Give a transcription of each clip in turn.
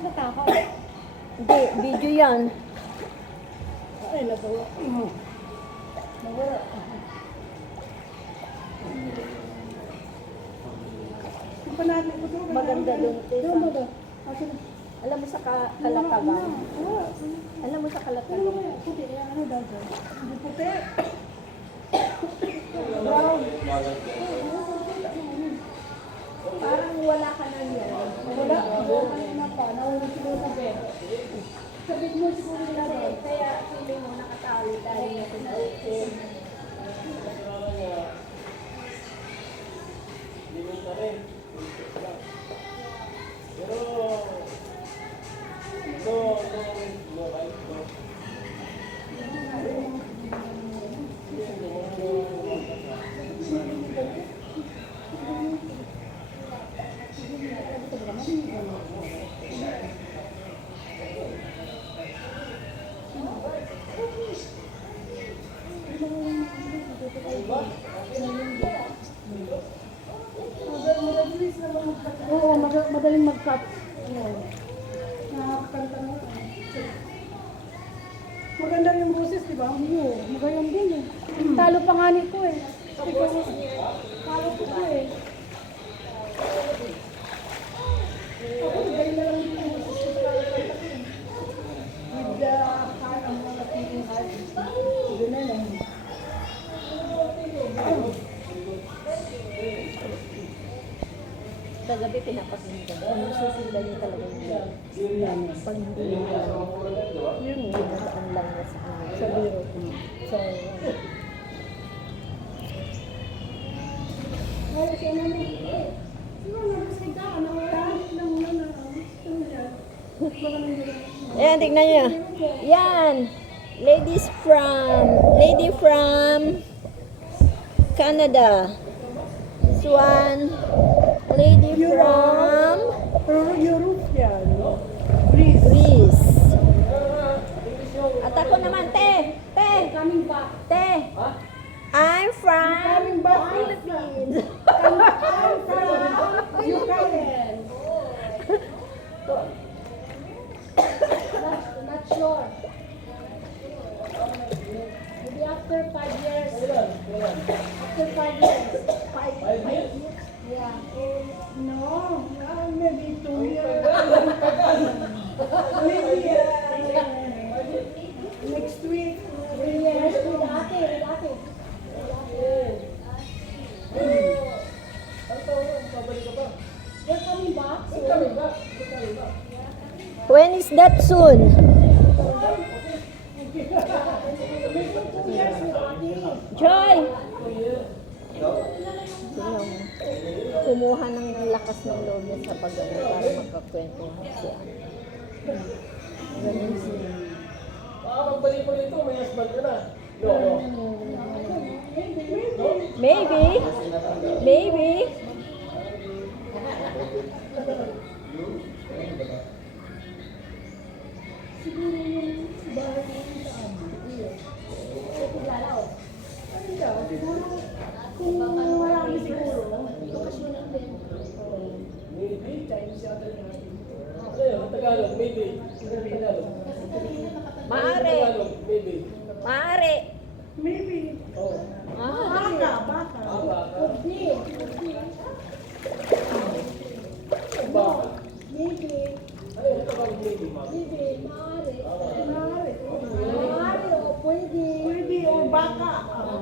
sa takaw. Hindi, video yan. Ay, nagawa. Nawala. Maganda dun, Tessa. Doon mo ba? Asan? Alam mo sa Kalatagan? Alam mo sa Kalatagan? Puti, ano daw dyan? Hindi puti. Brown. Parang wala ka na yan. Wala. Wala na pa. Nahulog siguro sa bed. Sabit mo siguro nila doon. Kaya feeling mo nakatali dahil na pinausin. Oo, madaling mag-cut. Nakakanta na. Maganda yung boses, di ba? Oo, magayon din eh. Talo pa nga nito eh. Talo ko to eh. Ako, magayon na lang din yung boses ko sa kanta ko eh. With the heart, ang mga feeling heart. Ganun lang. Kagabi pinapakinggan. Ano susundan niya talaga yung pag hindi niya yun, dinadaan lang niya sa kanya. Sa biro. So, Ay, siya naman. Sino nabasay ka? Nakalit lang na na. ayan, tignan niyo. Yan. Lady from Canada. This one. Lady from Europe yan. Greece. At ako naman, te. Coming back. Te. I'm from Coming back. Philippines. I'm from Ukraine. Not sure. Maybe after 5 years. After 5 years. 5 years? Yeah. No, maybe 2 years. Maybe next week. Next week, ate. You're coming back soon? When is that soon? Maybe 2 years with ate. Joy! Tingnan mo. Kumuha ng lakas ng loob niya sa pag-ano para magkakwentuhan siya. Ganun siya. Magbalik mo dito, may husband ka na. No. Maybe. Siguro yung bahay namin sa amin. Siguro kung marami siguro, bakasyonan din. Maybe, Chinese yata yung natin. Ano yun? Tagalog, maybe. Tagalog. Maaari. Tagalog, maybe. Maaari. Maybe. Oh. Baka. Could be. Baka. Maybe. Ano yun? Tagalog, maybe, ma'am. Maybe. Maaari o pwede. Pwede o baka.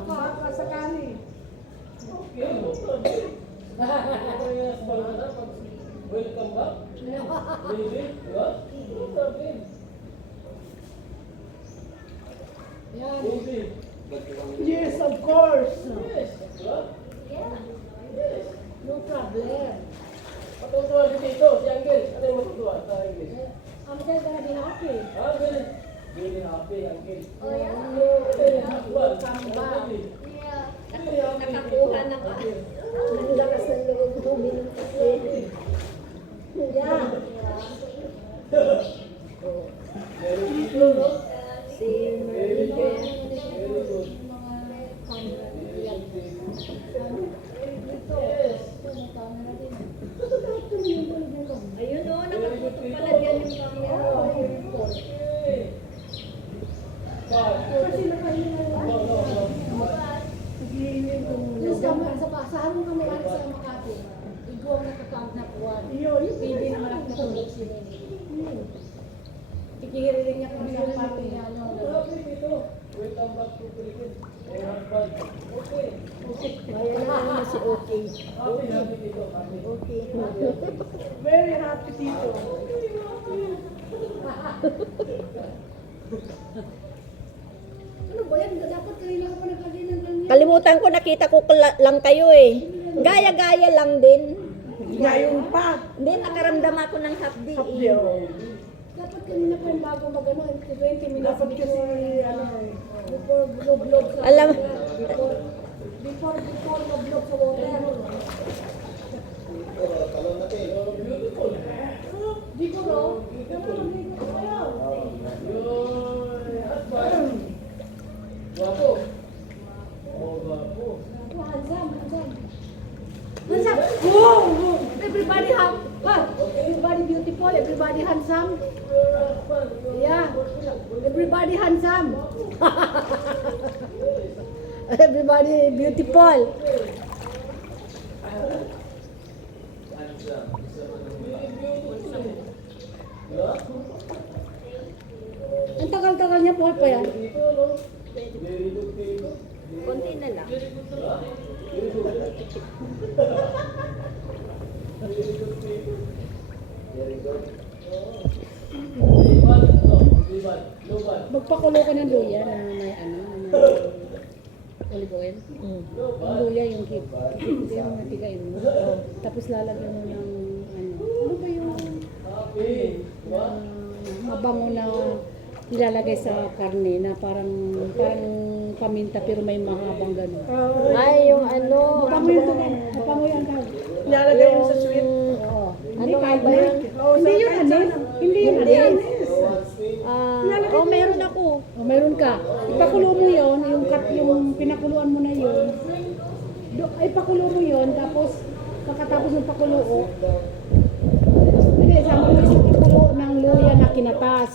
Baka sakali. Okay, no problem. Ano yung husband ka na? Welcome back. Maybe, di ba? No problem. Maybe. Yes, of course. Yes, di ba? Yes. No problem. Matutuwa si Tito, si Angel. Ano yung matutuwa sa English? I'm just gonna be happy. Ah, very happy, Angel. Oh, yeah? Welcome back. Nakakuha ng lakas ng loob mo. Yeah. Si Very good. Yes. ayun o, nakakutok pala dyan yung kainin kung Sa harong kami ari sa Makati. Iguang nakakag na kuwan. Iyo, yung Bibi naman ang natulog si Nene. Tikihiri rin niya kung sa parte niya ano. Sabi dito, welcome back to Philippines. My husband. Okay. Ayan na naman si Okay. Happy dito. Happy. Okay. very happy dito. Ano ba yan? Dapat kanina ka pa nagkaginan lang yan. Kalimutan ko, nakita ko lang kayo eh. Gaya-gaya lang din. Ngayon pa. Hindi, nakaramdam ako ng hapdi Happy, eh. oh. Dapat kanina pa yung bago magano, 20 minutes. Dapat kasi, ano, Before vlog sa Alam- Before vlog sa water. Before oh. Guwapo. Oh, guwapo. Handsome. Wow! Everybody everybody beautiful, everybody handsome. Yeah. Everybody handsome. Everybody beautiful. Ang tagal-tagal niya po pa yan. Dito, no? Very good dito. Konti na lang. Liban, no? Liban. Luban. Magpakulo ka ng luya na may ano, na olive oil. Ang luya yung kit. Hindi yung natigain mo. Tapos lalagyan mo ng ano ba yung Happy. Diba? mabango na nilalagay sa karne na parang paminta pero may mahabang gano'n. Ay, yung ano. Mabango yung tugan. Mabango yung tawag. Nilalagay yung sa sweet. Oo. Ano nga ba yun? Hindi yun anis. Hindi yun anis. Meron ako. O, meron ka. Ipakulo mo yon, yung pinakuluan mo na yon. Ipakulo mo yon, tapos pagkatapos ng pakulo, hindi, sama mo yung pakulo ng luya na kinatas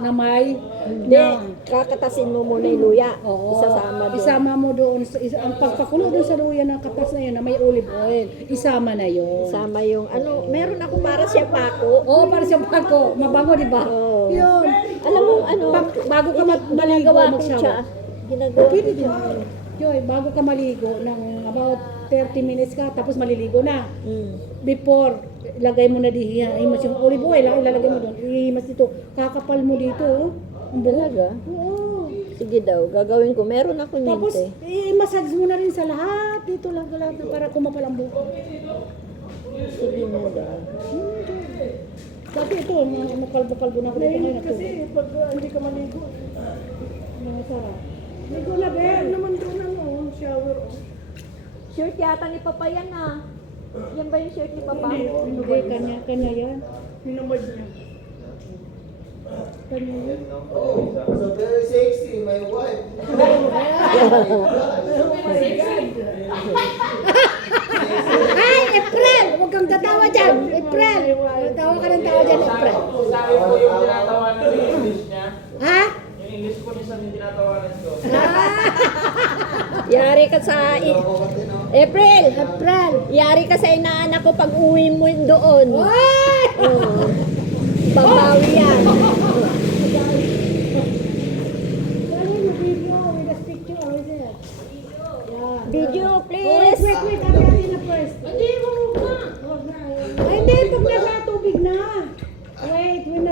na may Hindi, kakatasin mo muna yung luya. Oo. Isasama doon. Isama mo doon. Ang pagpakulo doon sa luya na katas na yun na may olive oil, isama na yun. Isama yung ano, meron ako para siya pako. Oo, para siyang pako. Mabango, di ba? Oo. Yun. Alam mo ano, Bago ka maligo, ginagawa ko siya. mag-shower. Ginagawa ko Pwede siya. din. Joy, bago ka maligo, ng about 30 minutes ka, tapos maliligo na. Before, ilagay mo na diyan, imas yung olive oil, ilalagay mo doon, imas dito, kakapal mo dito, ang buhok. Talaga? Oo. Sige daw, gagawin ko. Meron ako Tapos, ninte. i-massage mo na rin sa lahat, dito lahat na para kumapal ang buhok. Sige na daw. Dati ito, makalbo-kalbo na ako dito Ngayon ngayon. kasi, pag hindi ka maligo, Mga sarap. ligo na Ben. Naman doon ano, shower. Oh. Shirt yata ni Papa yan ah. Yan ba yung shirt ni Papa? Hindi, kanya yan. Hinumad niya. Kanya yan. So very sexy, my wife. Ay, April! Huwag kang tatawa dyan! April! Tawa ka ng tawa dyan, April. Sabi ko yung tinatawanan ko yung English niya. Ha? Yung English ko minsan yung tinatawanan ko. Yari ka sa... April! April! Yari ka sa inaanak ko pag uwi mo doon. Ay! Oo. Babawi yan. Gawin mo video with a picture, is it? Yeah. Video, Wait, please. wait, atin na first. Hindi, huwag na. Ay, hindi, pag nasa tubig na. Wait, when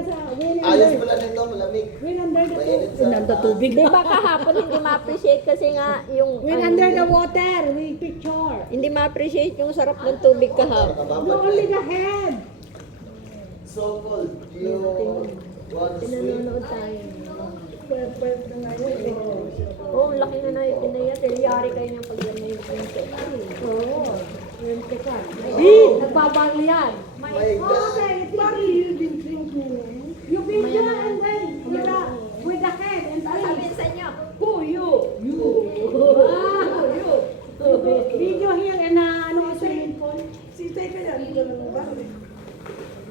Ayos pala nito, malamig. under the Mainit tubig. sa Under the tubig. Di ba kahapon hindi ma-appreciate kasi nga yung... When ano, under the water, we picture. hindi ma-appreciate yung sarap ng tubig kahapon. No, only the head. So cold. Do you want to swim? Pinanonood tayo. Pwede na nga yun. Oo, laki na na yung pinayat. Yari kayo niyang pag yan na yung princess. Oo. Yun, teka. Ay, nagbabalo yan. My God. Okay, Bakit you didn't drink nila? you video and then with the head and Sabihin sa inyo, Wow, you. Video here and ano ang swimming pool? Sitay ka yan. Ito lang ba?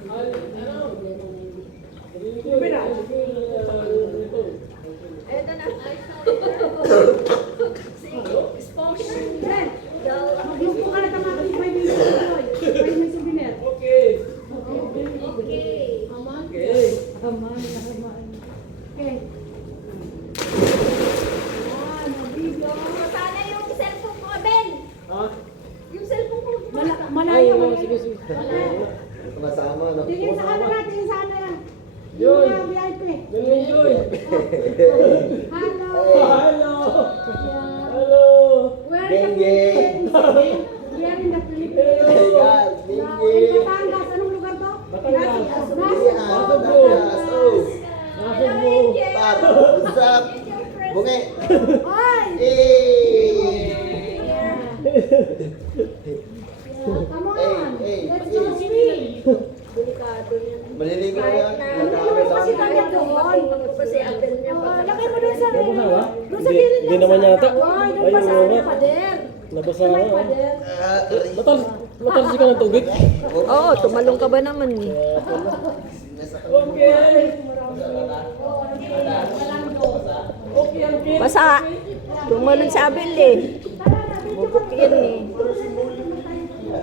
Ano? Sabi na. eto na. Si Sposh. sige, sige. Masama, no? Tingin sa camera, tingin sa camera. Joy. Yung VIP. Galing, Joy. Hello. Hello. Hello. Where Gang, the gang. Philippines? We are in the Philippines. Hey, guys, In Bingi. Batangas. Anong lugar to? Batangas. Batangas. Oh. Nasaan mo? Pat, what's up? Bungi. Ay! Hey! Come on. Hey, Let's hey. go swim. Maliligo na yan. Ano kasi kanya doon? Oh, lagay mo doon sa... Nabasa ba? Doon sa gilid Hindi naman yata. Ay, doon Ay, pa sa oo nga. pader. Nabasa Sa may nga. pader. Matalsik ka ng tubig. Oo, tumalong ka ba naman eh? Okay. Okay, ang kin. Basa. Tumalon sa abil eh. Bubuk yan eh.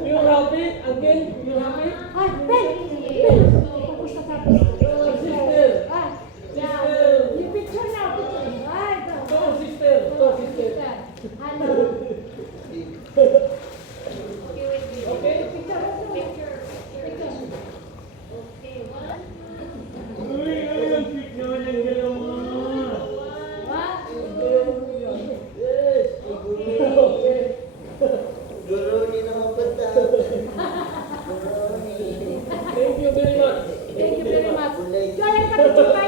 Yung happy, ang kin. Yung happy. Ay, Ben! Ben! Kamusta ka? Sister. Ay, Sister. yung picture na. Ay, ito. Ito, sister. Ito, sister. Hello. Okay. Uy, ay, ang cute naman yung galaw mo. Yes. Okay. Guru ni naman bata. Thank you very much. Thank you very much. Joy, ang kapitid ka.